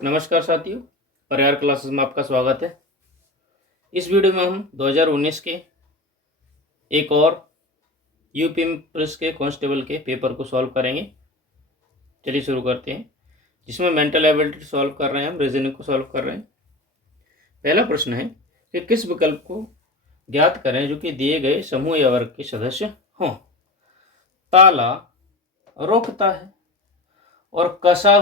नमस्कार साथियों, परिहार क्लासेस में आपका स्वागत है। इस वीडियो में हम 2019 के एक और यूपी पुलिस के कांस्टेबल के पेपर को सॉल्व करेंगे। चलिए शुरू करते हैं, जिसमें मेंटल एबिलिटी सॉल्व कर रहे हैं, हम रीजनिंग को सॉल्व कर रहे हैं। पहला प्रश्न है कि किस विकल्प को ज्ञात करें जो कि दिए गए समूह या वर्ग के सदस्य हों। ताला रोकता है और कसा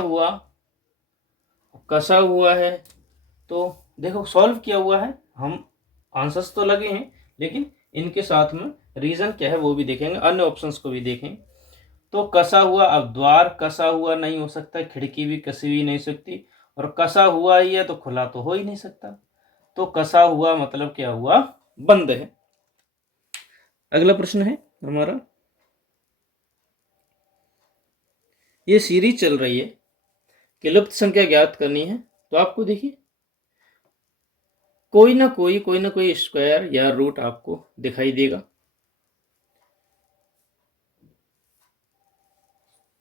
हुआ है। तो देखो सॉल्व किया हुआ है, हम आंसर्स तो लगे हैं लेकिन इनके साथ में रीजन क्या है वो भी देखेंगे, अन्य ऑप्शंस को भी देखेंगे। तो कसा हुआ, अब द्वार कसा हुआ नहीं हो सकता, खिड़की भी कसी हुई नहीं सकती, और कसा हुआ ही है तो खुला तो हो ही नहीं सकता। तो कसा हुआ मतलब क्या हुआ, बंद है। अगला प्रश्न है हमारा, ये सीरीज चल रही है कि लुप्त संख्या ज्ञात करनी है। तो आपको देखिए कोई ना कोई स्क्वायर या रूट आपको दिखाई देगा।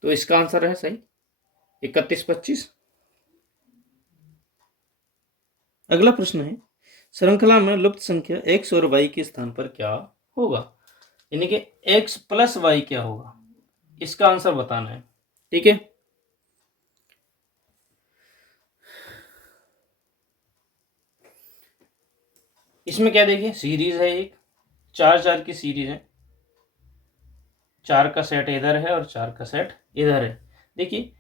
तो इसका आंसर है सही 31, 25। अगला प्रश्न है, श्रृंखला में लुप्त संख्या x और y के स्थान पर क्या होगा, यानी कि x प्लस y क्या होगा, इसका आंसर बताना है। ठीक है, इसमें क्या देखिए, सीरीज है एक, चार की सीरीज है, 4 का सेट इधर है और 4 का सेट इधर है। देखिए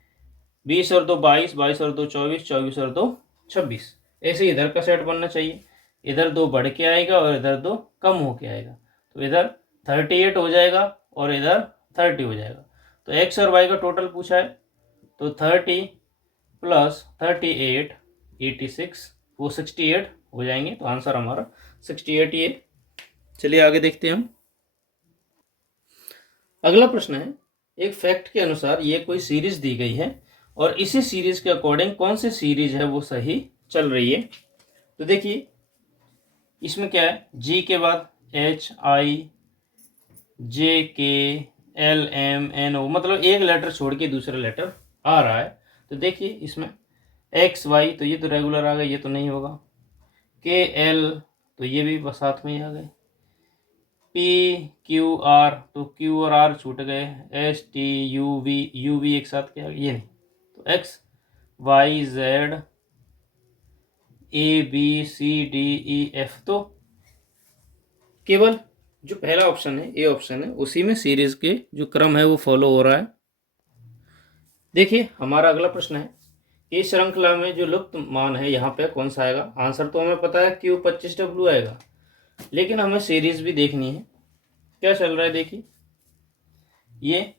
20 और 2 22, 22 और 2 24, 24 और 2 26, ऐसे इधर का सेट बनना चाहिए। इधर 2 बढ़ के आएगा और इधर 2 कम होके आएगा, तो इधर 38 हो जाएगा और इधर 30 हो जाएगा। तो एक्स और वाई का टोटल पूछा है, तो 30 प्लस 38 86, वो 68 हो जाएंगे। तो आंसर हमारा 68 ये। चलिए आगे देखते हैं हम। अगला प्रश्न है, एक फैक्ट के अनुसार ये कोई सीरीज दी गई है और इसी सीरीज के अकॉर्डिंग कौन सी सीरीज है वो सही चल रही है। तो देखिए इसमें क्या है, जी के बाद एच आई जे के एल एम एन ओ, मतलब एक लेटर छोड़ के दूसरा लेटर आ रहा है। तो देखिए इसमें एक्स वाई, तो ये तो रेगुलर आ गए, ये तो नहीं होगा। के एल, तो ये भी साथ में ही आ गए। पी क्यू आर, तो क्यू और आर छूट गए। एस टी यू वी एक साथ क्या, ये नहीं। तो X Y Z A B C D E F, तो केवल जो पहला ऑप्शन है, ए ऑप्शन है, उसी में सीरीज के जो क्रम है वो फॉलो हो रहा है। देखिए हमारा अगला प्रश्न है, इस श्रृंखला में जो लुप्त मान है यहाँ पे कौन सा आएगा। आंसर तो हमें पता है Q25W आएगा, लेकिन हमें सीरीज भी देखनी है। क्या चल रहा है देखिए, ये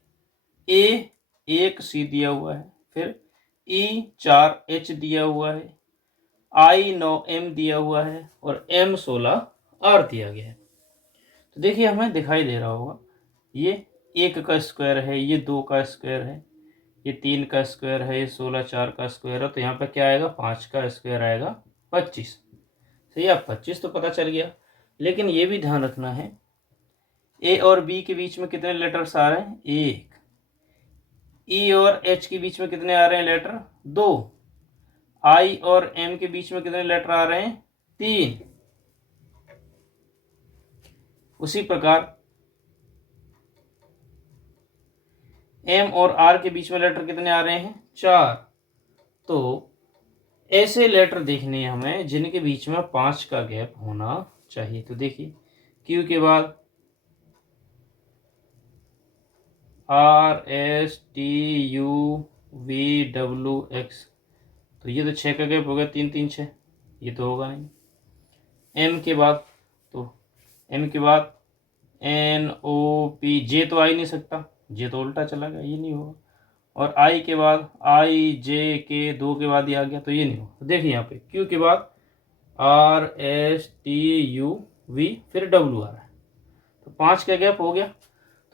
ए 1C दिया हुआ है, फिर E4H दिया हुआ है, I9M दिया हुआ है और M16R दिया गया है। तो देखिए हमें दिखाई दे रहा होगा, ये 1 का स्क्वायर है, ये 2 का स्क्वायर है, ये 3 का स्क्वायर है, ये 16 4 का स्क्वायर है। तो यहाँ पे क्या आएगा, 5 का स्क्वायर आएगा 25। सही है, 25 तो पता चल गया, लेकिन ये भी ध्यान रखना है ए और बी के बीच में कितने लेटर्स आ रहे हैं, एक। ई और एच के बीच में कितने आ रहे हैं लेटर, 2। आई और एम के बीच में कितने लेटर आ रहे हैं, 3। उसी प्रकार एम और आर के बीच में लेटर कितने आ रहे हैं, 4। तो ऐसे लेटर देखने हैं हमें जिनके बीच में 5 का गैप होना चाहिए। तो देखिए क्यू के बाद R S T U V W x, तो ये तो 6 का गैप हो गया, 3 3 6, ये तो होगा नहीं। एम के बाद, तो एम के बाद एन ओ पी, जे तो आ ही नहीं सकता, जे तो उल्टा चला गया, ये नहीं होगा। और आई के बाद आई जे के, 2 के बाद ही आ गया, तो ये नहीं होगा। तो देखिए यहाँ पे क्यू के बाद R S T U V फिर डब्ल्यू आ रहा है, तो 5 का गैप हो गया।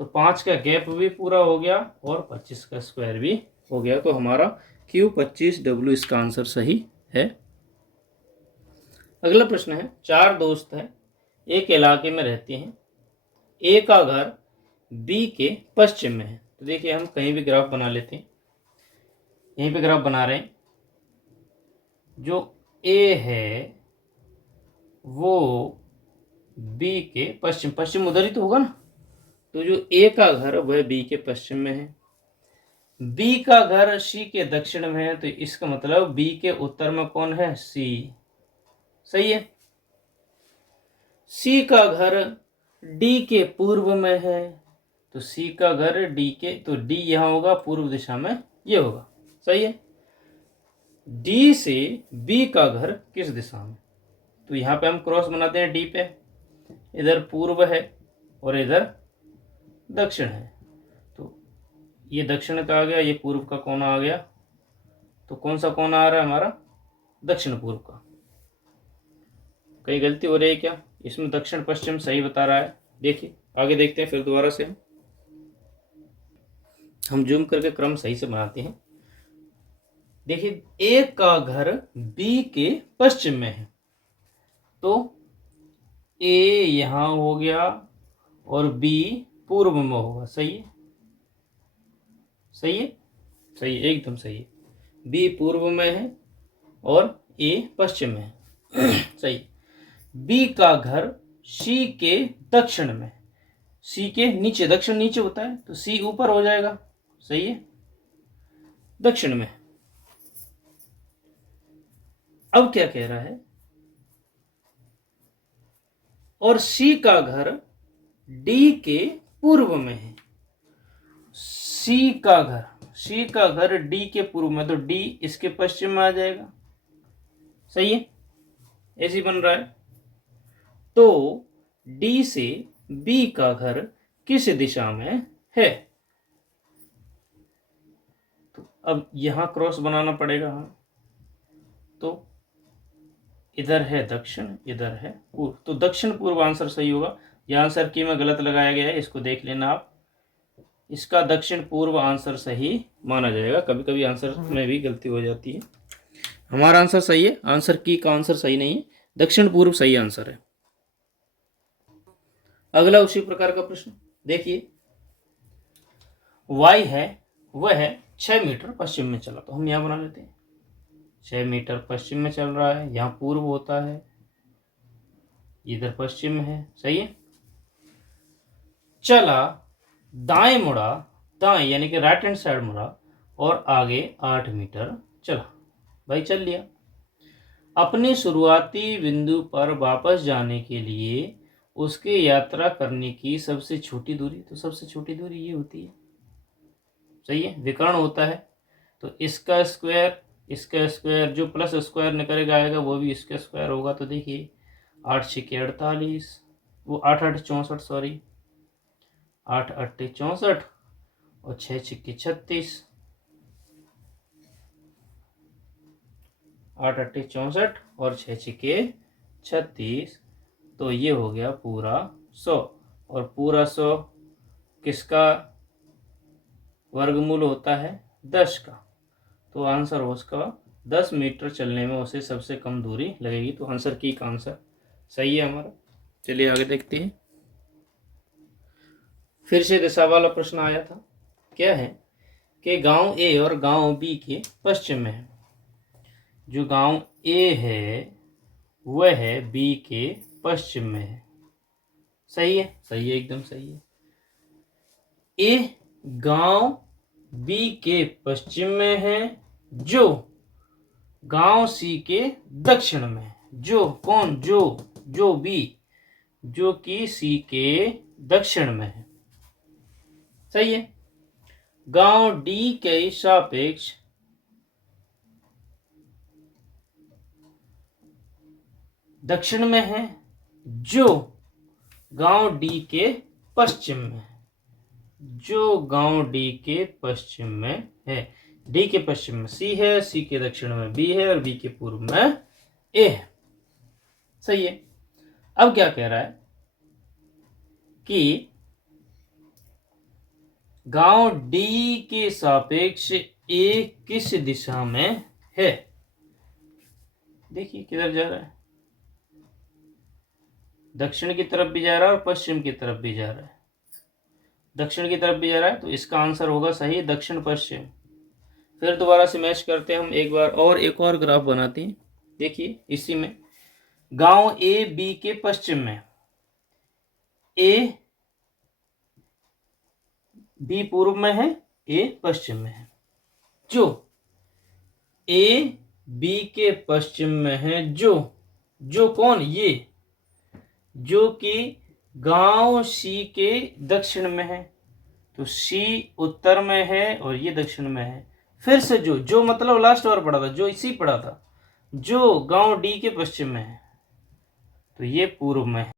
तो 5 का गैप भी पूरा हो गया और 25 का स्क्वायर भी हो गया। तो हमारा Q25W इसका आंसर सही है। अगला प्रश्न है, 4 दोस्त हैं, एक इलाके में रहते हैं, ए का घर बी के पश्चिम में है। तो देखिए हम कहीं भी ग्राफ बना लेते हैं, यहीं पे ग्राफ बना रहे हैं। जो ए है वो बी के पश्चिम, पश्चिम उधर ही तो होगा ना, तो जो ए का घर वह बी के पश्चिम में है, बी का घर सी के दक्षिण में है, तो इसका मतलब बी के उत्तर में कौन है, सी। सही है। सी का घर डी के पूर्व में है, तो सी का घर डी के, तो डी यहां होगा पूर्व दिशा में, ये होगा। सही है। डी से बी का घर किस दिशा में, तो यहां पे हम क्रॉस बनाते हैं डी पे, इधर पूर्व है और इधर दक्षिण है, तो ये दक्षिण का आ गया, ये पूर्व का कोना आ गया, तो कौन सा कोना आ रहा है हमारा, दक्षिण पूर्व का। कहीं गलती हो रही है क्या, इसमें दक्षिण पश्चिम सही बता रहा है। देखिए आगे देखते हैं फिर दोबारा से, हम जूम करके क्रम सही से बनाते हैं। देखिए ए का घर बी के पश्चिम में है, तो ए यहां हो गया और बी पूर्व में होगा। सही है, सही है, सही है, एकदम सही है। बी पूर्व में है और ए पश्चिम में है। सही। बी का घर सी के दक्षिण में, सी के नीचे, दक्षिण नीचे होता है तो सी ऊपर हो जाएगा। सही है, दक्षिण में। अब क्या कह रहा है, और सी का घर डी के पूर्व में है, सी का घर डी के पूर्व में, तो डी इसके पश्चिम में आ जाएगा। सही है, ऐसे ही बन रहा है। तो डी से बी का घर किस दिशा में है, तो अब यहां क्रॉस बनाना पड़ेगा हमें, तो इधर है दक्षिण, इधर है पूर्व, तो दक्षिण पूर्व आंसर सही होगा। यह आंसर की में गलत लगाया गया है, इसको देख लेना आप, इसका दक्षिण पूर्व आंसर सही माना जाएगा। कभी कभी आंसर में भी गलती हो जाती है। हमारा आंसर सही है, आंसर की का आंसर सही नहीं है, दक्षिण पूर्व सही आंसर है। अगला उसी प्रकार का प्रश्न देखिए, y है वह है 6 मीटर पश्चिम में चला, तो हम यहां बना लेते हैं 6 मीटर पश्चिम में चल रहा है, यहां पूर्व होता है, इधर पश्चिम है। सही है। चला, दाएं मुड़ा, दाएं यानी कि राइट हैंड साइड मुड़ा और आगे 8 मीटर चला। भाई चल लिया। अपने शुरुआती बिंदु पर वापस जाने के लिए उसके यात्रा करने की सबसे छोटी दूरी, तो सबसे छोटी दूरी ये होती है। सही है, विकर्ण होता है, तो इसका स्क्वायर जो प्लस स्क्वायर निकलेगा आएगा वो भी इसका स्क्वायर होगा। तो देखिए 8 छक्के 48, वो 8 8 64, सॉरी 8 8 64 और 6 छक्के 36, 8 8 64 और 6 छक्के 36, तो ये हो गया पूरा 100, और पूरा 100 किसका वर्गमूल होता है, 10 का, तो आंसर हो उसका 10 मीटर चलने में उसे सबसे कम दूरी लगेगी, तो आंसर की का आंसर सही है हमारा। चलिए आगे देखते हैं। फिर से दिशा वाला प्रश्न आया था, क्या है कि गांव ए और गांव बी के पश्चिम में है, जो गांव ए है वह है बी के पश्चिम में है। सही है, सही है, एकदम सही है। ए गांव बी के पश्चिम में है, जो गांव सी के दक्षिण में है, जो बी, जो कि सी के दक्षिण में है। सही है। गांव डी के सापेक्ष दक्षिण में है, जो गांव डी के पश्चिम में है, जो गांव डी के पश्चिम में है। डी के पश्चिम में सी है, सी के दक्षिण में बी है और बी के पूर्व में ए है। सही है। अब क्या कह रहा है कि गांव डी के सापेक्ष ए किस दिशा में है। देखिए किधर जा रहा है, दक्षिण की तरफ भी जा रहा है और पश्चिम की तरफ भी जा रहा है। दक्षिण की तरफ भी जा रहा है, तो इसका आंसर होगा सही दक्षिण पश्चिम। फिर दोबारा से मैच करते हैं हम, एक बार और एक और ग्राफ बनाते हैं। देखिए इसी में गांव ए बी के पश्चिम में, ए बी पूर्व में है, ए पश्चिम में है। जो ए बी के पश्चिम में है, जो कौन, ये जो कि गांव सी के दक्षिण में है, तो सी उत्तर में है और ये दक्षिण में है। फिर से जो मतलब लास्ट बार पढ़ा था, जो इसी पढ़ा था, जो गांव डी के पश्चिम में है, तो ये पूर्व में है।